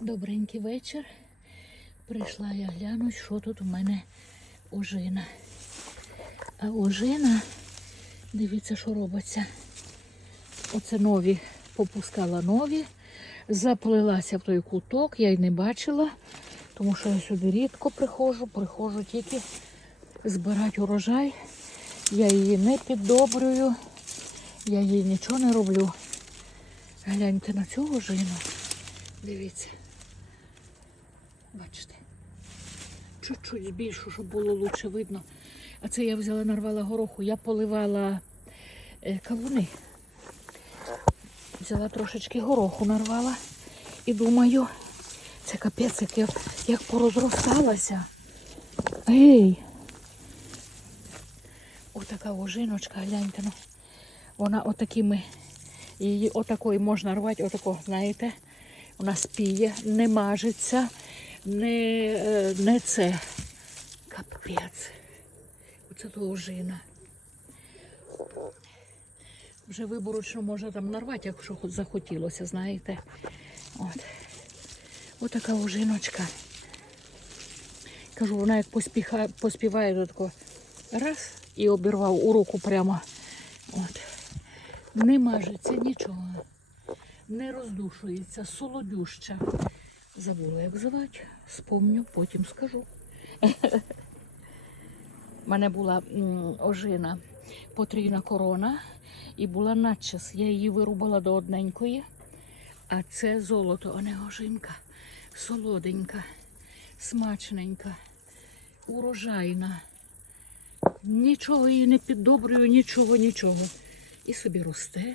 Добренький вечір. Прийшла я глянуть, що тут у мене ожина. А ожина, дивіться, що робиться. Оце нові, попускала нові. Заплилася в той куток, я й не бачила, тому що я сюди рідко приходжу, приходжу тільки збирати урожай. Я її не піддобрюю, я їй нічого не роблю. Гляньте на цю ожину. Дивіться. Бачите. Чуть-чуть збільшу, щоб було лучше видно. А це я взяла, нарвала гороху. Я поливала е, кавуни. Взяла трошечки гороху, нарвала. І думаю, це капець, як, як порозросталася. Ей! Отака ожиночка, гляньте. Ну. Вона отакими, її отакою можна рвати, отако, знаєте. Вона спіє, не мажеться, не, е, не це. Капець. Оце то ожина. Вже виборочно можна там нарвати, якщо захотілося, знаєте. От. Отака ожиночка. Кажу, вона як поспіха, поспіває то раз і обірвав у руку прямо. От. Не мажеться нічого. Не роздушується, солодюща. Забула, як звати. Спомню, потім скажу. У мене була ожина потрійна корона і була надчас. Я її вирубала до одненької. А це золото, а не ожинка. Солоденька, смачненька, урожайна. Нічого її не піддобрюю, нічого, нічого. І собі росте.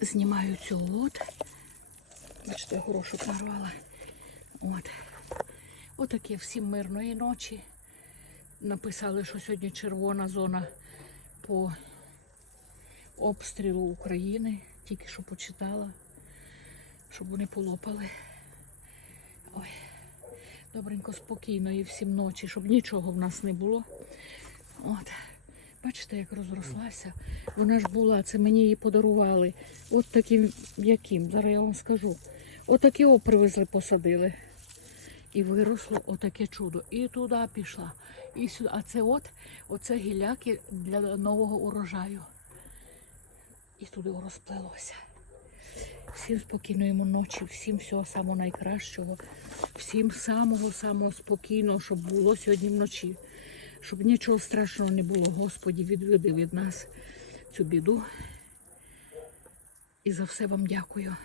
Знімаю цю от. Бачите, горошок нарвала. От. Отаке всім мирної ночі. Написали, що сьогодні червона зона по обстрілу України. Тільки що почитала, щоб вони полопали. Ой, добренько, спокійно і всім ночі, щоб нічого в нас не було. От. Бачите, як розрослася. Вона ж була, це мені її подарували. От таким яким, зараз я вам скажу. Отаке о привезли, посадили. І виросло отаке чудо. І туди пішла. І сюди. А це от, оце гіляки для нового урожаю. І туди розплелося. Всім спокійної ночі, всім всього самого найкращого, всім самого-самого спокійного, щоб було сьогодні вночі. Щоб нічого страшного не було, Господі, відведи від нас цю біду. І за все вам дякую.